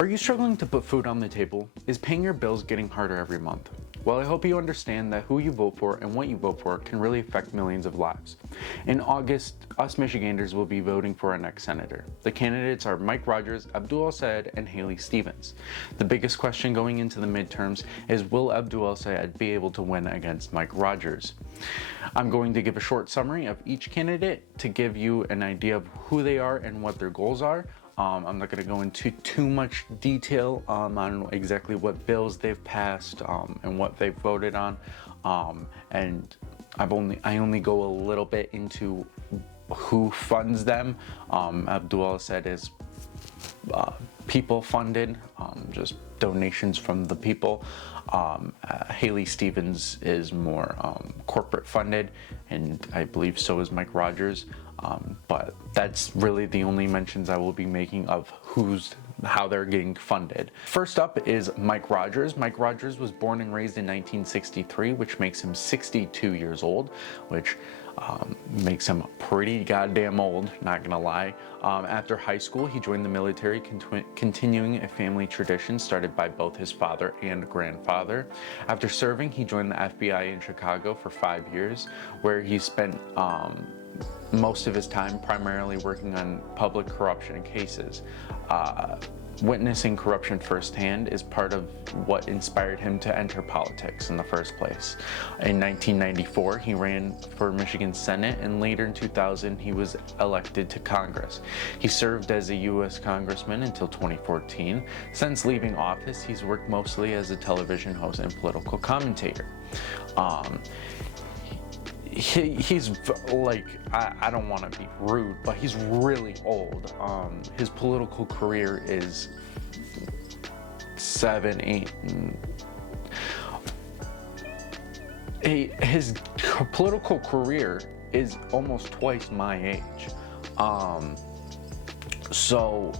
Are you struggling to put food on the table? Is paying your bills getting harder every month? Well, I hope you understand that who you vote for and what you vote for can really affect millions of lives. In August, us Michiganders will be voting for our next senator. The candidates are Mike Rogers, Abdul El-Sayed, and Haley Stevens. The biggest question going into the midterms is, will Abdul El-Sayed be able to win against Mike Rogers? I'm going to give a short summary of each candidate to give you an idea of who they are and what their goals are. I'm not going to go into too much detail on exactly what bills they've passed and what they've voted on, and I only go a little bit into who funds them. Abdul El-Sayed is people funded, just donations from the people. Haley Stevens is more corporate funded, and I believe so is Mike Rogers. But that's really the only mentions I will be making of how they're getting funded. First up is Mike Rogers. Mike Rogers was born and raised in 1963, which makes him 62 years old, which makes him pretty goddamn old, not gonna lie. After high school, he joined the military, continuing a family tradition started by both his father and grandfather. After serving, he joined the FBI in Chicago for 5 years, where he spent most of his time primarily working on public corruption cases. Witnessing corruption firsthand is part of what inspired him to enter politics in the first place. In 1994, he ran for Michigan Senate, and later in 2000, he was elected to Congress. He served as a U.S. congressman until 2014. Since leaving office, he's worked mostly as a television host and political commentator. He's like, I don't want to be rude, but he's really old. His political career is 7, 8. His political career is almost twice my age. So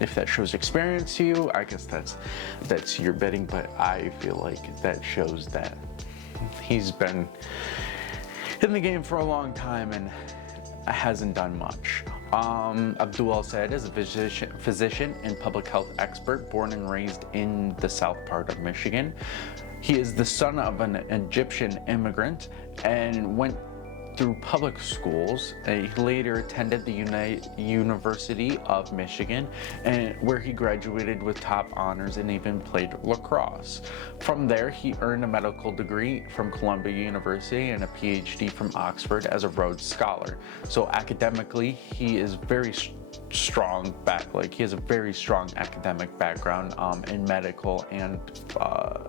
if that shows experience to you, I guess that's your betting, but I feel like that shows that he's been in the game for a long time and hasn't done much. Abdul El-Sayed is a physician and public health expert born and raised in the south part of Michigan. He is the son of an Egyptian immigrant and went through public schools. He later attended the University of Michigan, where he graduated with top honors and even played lacrosse. From there, he earned a medical degree from Columbia University and a PhD from Oxford as a Rhodes Scholar. So academically, he is very strong he has a very strong academic background in medical and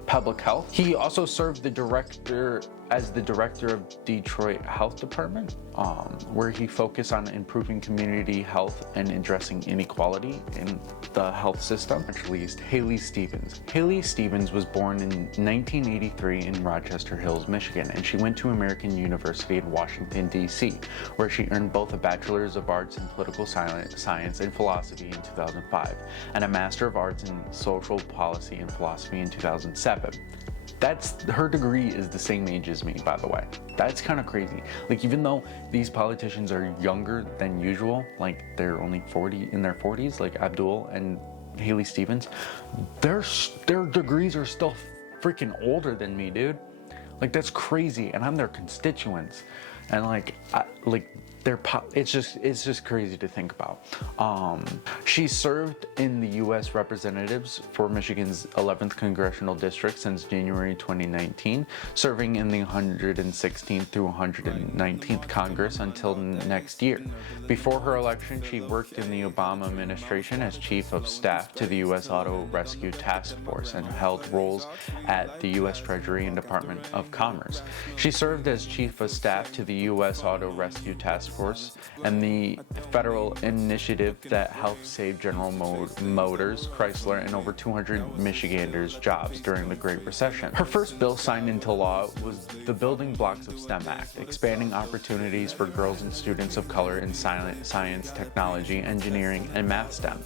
public health. He also served as the director of Detroit Health Department, where he focused on improving community health and addressing inequality in the health system. Actually, is Haley Stevens. Haley Stevens was born in 1983 in Rochester Hills, Michigan, and she went to American University in Washington, D.C., where she earned both a Bachelor's of Arts in Political Science and Philosophy in 2005, and a Master of Arts in Social Policy and Philosophy in 2007. Her degree is the same age as me, by the way. That's kind of crazy. Like, even though these politicians are younger than usual, like they're only in their 40s, like Abdul and Haley Stevens, their degrees are still freaking older than me, dude. Like, that's crazy, and I'm their constituents, and it's just crazy to think about. She served in the U.S. Representatives for Michigan's 11th Congressional District since January 2019, serving in the 116th through 119th Congress until next year. Before her election, she worked in the Obama administration as Chief of Staff to the U.S. Auto Rescue Task Force and held roles at the U.S. Treasury and Department of Commerce. She served as Chief of Staff to the U.S. Auto Rescue Task Force and the federal initiative that helped save General Motors, Chrysler, and over 200 Michiganders' jobs during the Great Recession. Her first bill signed into law was the Building Blocks of STEM Act, expanding opportunities for girls and students of color in science, technology, engineering, and math STEM,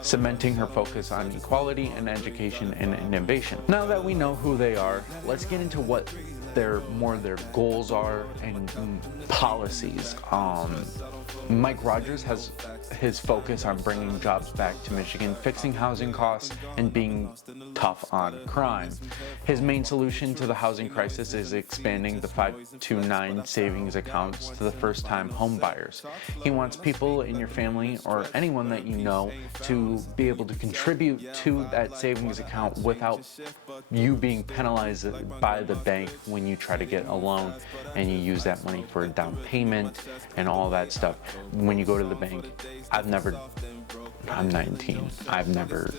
cementing her focus on equality and education and innovation. Now that we know who they are, let's get into what their goals are and policies. Mike Rogers has his focus on bringing jobs back to Michigan, fixing housing costs, and being tough on crime. His main solution to the housing crisis is expanding the 529 savings accounts to the first-time home buyers. He wants people in your family or anyone that you know to be able to contribute to that savings account without you being penalized by the bank when you try to get a loan and you use that money for a down payment and all that stuff. When you go to the bank, I'm 19, I've never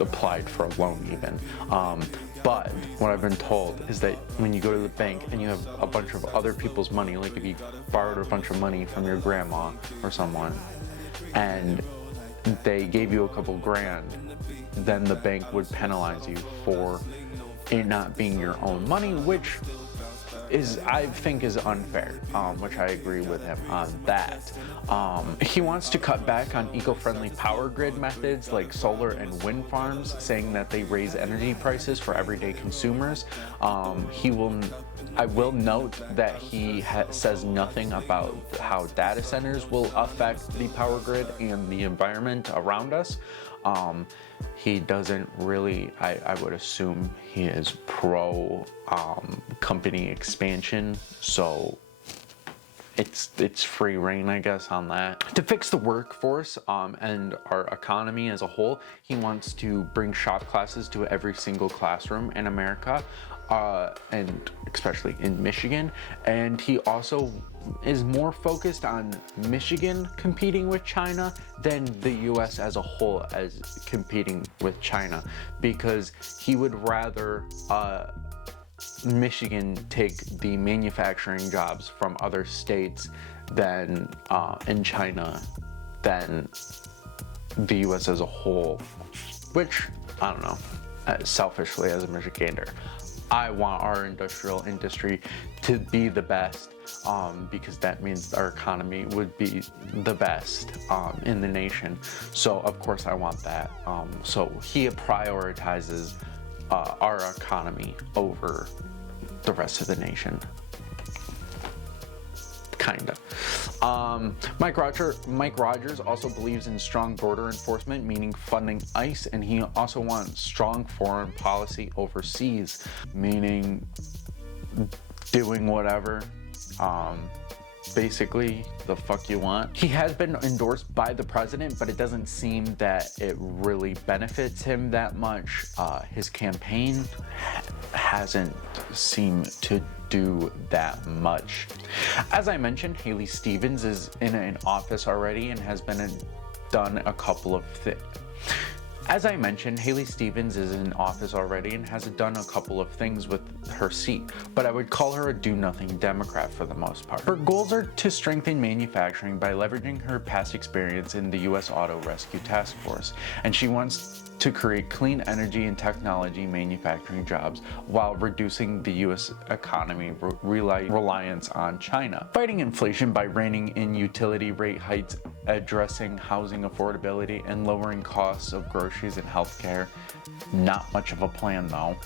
applied for a loan even. But what I've been told is that when you go to the bank and you have a bunch of other people's money, like if you borrowed a bunch of money from your grandma or someone and they gave you a couple grand, then the bank would penalize you for it not being your own money, which I think is unfair, which I agree with him on that. He wants to cut back on eco-friendly power grid methods like solar and wind farms, saying that they raise energy prices for everyday consumers. I will note that he says nothing about how data centers will affect the power grid and the environment around us. He doesn't really, I would assume he is pro company expansion, so it's free reign, I guess, on that. To fix the workforce and our economy as a whole, he wants to bring shop classes to every single classroom in America, and especially in Michigan. And he also is more focused on Michigan competing with China than the US as a whole as competing with China, because he would rather Michigan take the manufacturing jobs from other states than in China than the US as a whole, which I don't know, selfishly as a Michigander, I want our industrial industry to be the best, because that means our economy would be the best in the nation. So of course I want that. So he prioritizes our economy over the rest of the nation. Kinda. Mike Rogers also believes in strong border enforcement, meaning funding ICE, and he also wants strong foreign policy overseas, meaning doing whatever, basically the fuck you want. He has been endorsed by the president, but it doesn't seem that it really benefits him that much. His campaign hasn't seemed to do that much. As I mentioned, Haley Stevens is in an office already and has done a couple of things. As I mentioned, Haley Stevens is in office already and has done a couple of things with her seat, but I would call her a do-nothing Democrat for the most part. Her goals are to strengthen manufacturing by leveraging her past experience in the U.S. Auto Rescue Task Force, and she wants to create clean energy and technology manufacturing jobs while reducing the U.S. economy reliance on China. Fighting inflation by reining in utility rate hikes, addressing housing affordability, and lowering costs of groceries and healthcare. Not much of a plan though.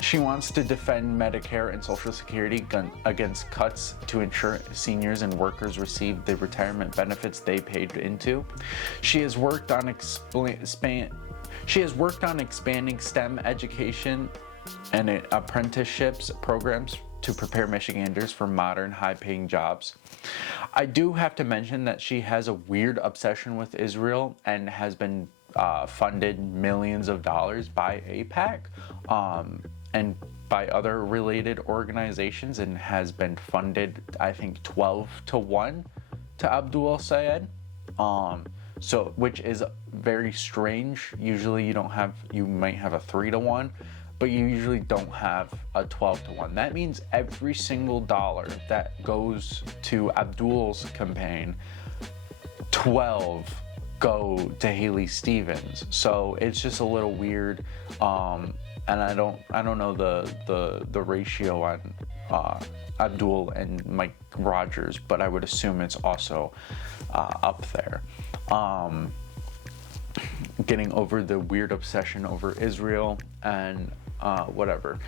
She wants to defend Medicare and Social Security against cuts to ensure seniors and workers receive the retirement benefits they paid into. She has worked on expanding STEM education and apprenticeships programs to prepare Michiganders for modern, high-paying jobs. I do have to mention that she has a weird obsession with Israel and has been funded millions of dollars by AIPAC and by other related organizations, and has been funded, I think, 12-1 to Abdul Sayed. So, which is very strange. Usually you might have a 3-1, but you usually don't have a 12-1. That means every single dollar that goes to Abdul's campaign, 12 go to Haley Stevens. So it's just a little weird. And I don't know the ratio on Abdul and Mike Rogers, but I would assume it's also up there. Getting over the weird obsession over Israel and whatever.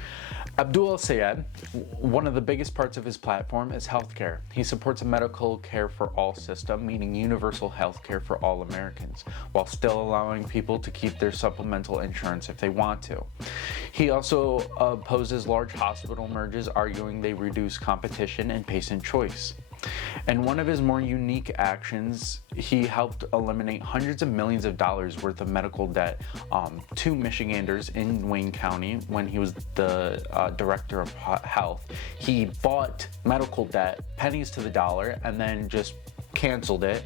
Abdul Sayed, one of the biggest parts of his platform is healthcare. He supports a medical care for all system, meaning universal healthcare for all Americans, while still allowing people to keep their supplemental insurance if they want to. He also opposes large hospital mergers, arguing they reduce competition and patient choice. And one of his more unique actions, he helped eliminate hundreds of millions of dollars worth of medical debt to Michiganders in Wayne County when he was the director of health. He bought medical debt, pennies to the dollar, and then just canceled it.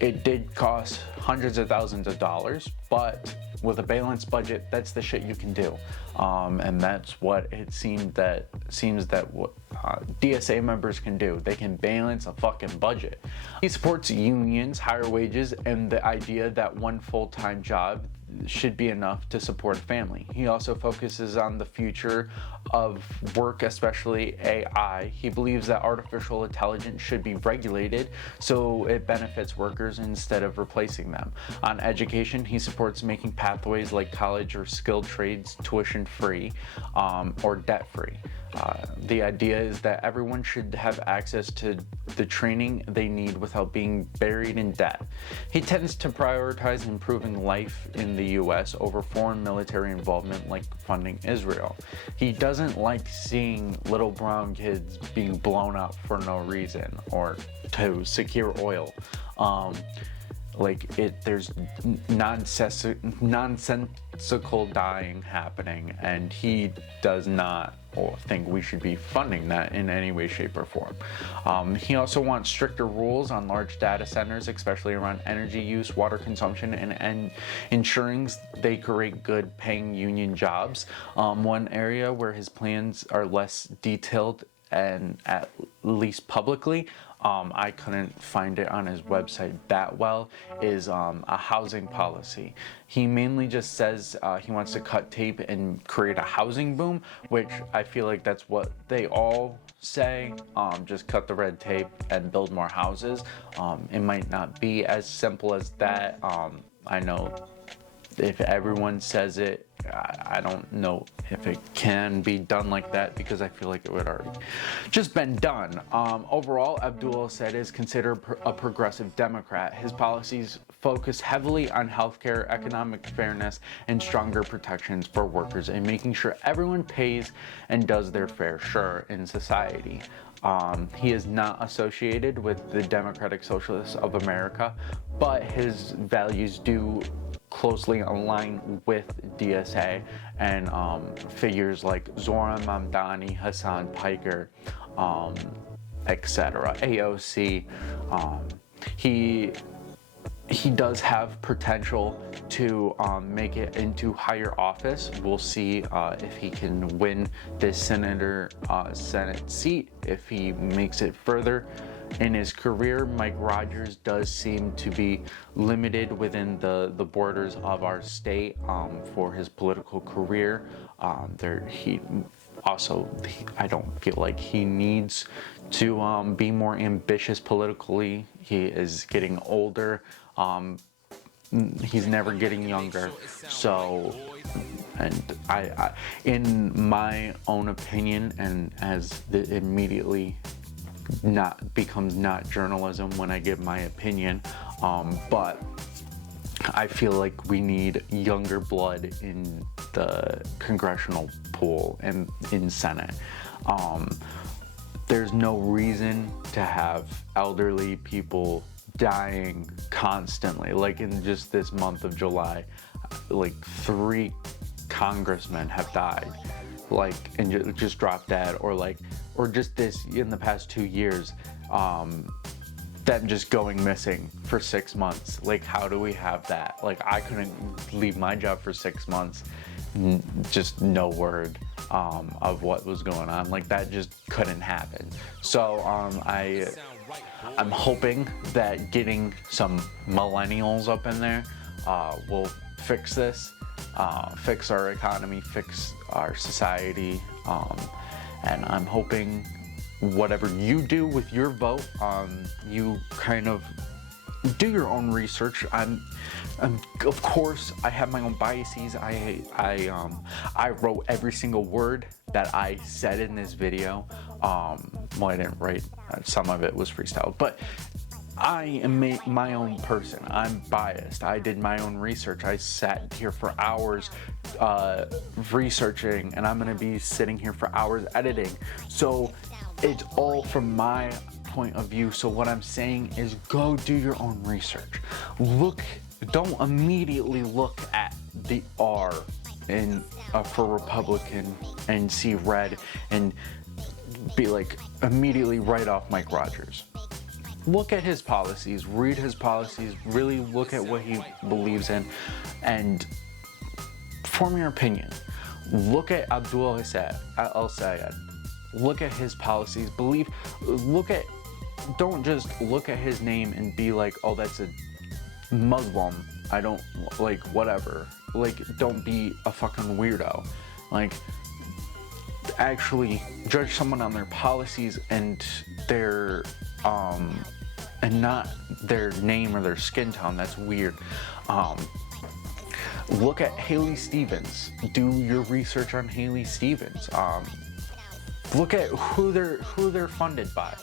It did cost hundreds of thousands of dollars, but with a balanced budget, that's the shit you can do. And that's what it seems that DSA members can do. They can balance a fucking budget. He supports unions, higher wages, and the idea that one full-time job should be enough to support a family. He also focuses on the future of work, especially AI. He believes that artificial intelligence should be regulated so it benefits workers instead of replacing them. On education, he supports making pathways like college or skilled trades tuition free or debt free. The idea is that everyone should have access to the training they need without being buried in debt. He tends to prioritize improving life in the US over foreign military involvement like funding Israel. He doesn't like seeing little brown kids being blown up for no reason or to secure oil. There's nonsensical dying happening, and he does not think we should be funding that in any way, shape, or form. He also wants stricter rules on large data centers, especially around energy use, water consumption, and ensuring they create good paying union jobs. One area where his plans are less detailed and at least publicly, I couldn't find it on his website that well, is a housing policy. He mainly just says he wants to cut tape and create a housing boom, which I feel like that's what they all say, just cut the red tape and build more houses. It might not be as simple as that. I know if everyone says it, I don't know if it can be done like that, because I feel like it would already just been done. Overall, Abdul Sayed is considered a progressive Democrat. His policies focus heavily on healthcare, economic fairness, and stronger protections for workers, and making sure everyone pays and does their fair share in society. He is not associated with the Democratic Socialists of America, but his values do closely align with DSA and figures like Zohran Mamdani, Hassan Piker, etc., AOC. He does have potential to make it into higher office. We'll see if he can win this Senate seat, if he makes it further in his career. Mike Rogers does seem to be limited within the borders of our state for his political career. I don't feel like he needs to be more ambitious politically. He is getting older. He's never getting younger. So, and I in my own opinion, and as it immediately becomes not journalism when I give my opinion, but I feel like we need younger blood in the congressional pool and in Senate. There's no reason to have elderly people dying constantly. Like in just this month of July, like 3 congressmen have died, like, and just dropped dead, or just this in the past 2 years, them just going missing for 6 months. Like, how do we have that? Like, I couldn't leave my job for 6 months, just no word of what was going on. Like, that just couldn't happen. So I'm hoping that getting some millennials up in there will fix this, fix our economy, fix our society, and I'm hoping whatever you do with your vote, you kind of do your own research. Of course, I have my own biases. I wrote every single word that I said in this video. Well, I didn't write. Some of it was freestyled, but I am my own person. I'm biased. I did my own research. I sat here for hours researching, and I'm gonna be sitting here for hours editing. So it's all from my point of view. So what I'm saying is, go do your own research. Don't immediately look at the R in for Republican and see red and be like, immediately write off Mike Rogers. Look at his policies, read his policies, really look at what he believes in, and form your opinion. Look at Abdul El-Sayed. Look at his policies. Don't just look at his name and be like, oh, that's a Muslim. I don't like, whatever. Like, don't be a fucking weirdo. Like, actually judge someone on their policies and their and not their name or their skin tone. That's weird. Look at Haley Stevens. Do your research on Haley Stevens. Look at who they're funded by,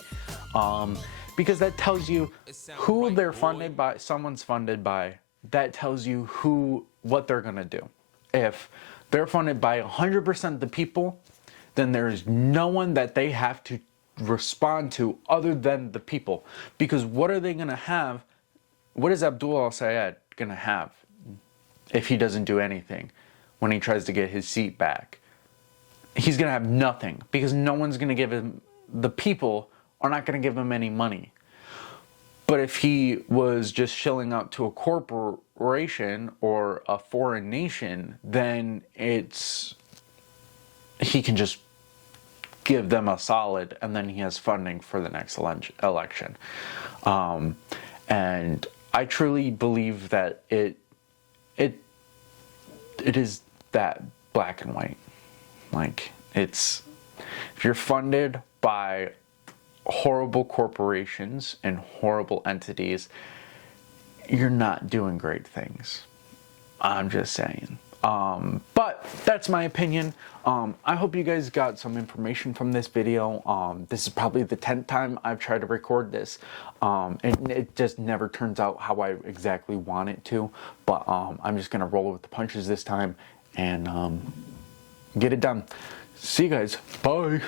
because that tells you who they're funded by. Someone's funded by. That tells you what they're gonna do. If they're funded by 100% of the people, then there's no one that they have to respond to other than the people. Because what are they gonna have? What is Abdul El-Sayed gonna have if he doesn't do anything when he tries to get his seat back? He's gonna have nothing, because no one's gonna give him, the people are not gonna give him any money. But if he was just shilling out to a corporation or a foreign nation, then he can just give them a solid, and then he has funding for the next election. And I truly believe that it is that black and white. Like, if you're funded by horrible corporations and horrible entities, you're not doing great things. I'm just saying. But that's my opinion. I hope you guys got some information from this video. This is probably the 10th time I've tried to record this. And it just never turns out how I exactly want it to. But I'm just gonna roll with the punches this time and get it done. See you guys. Bye.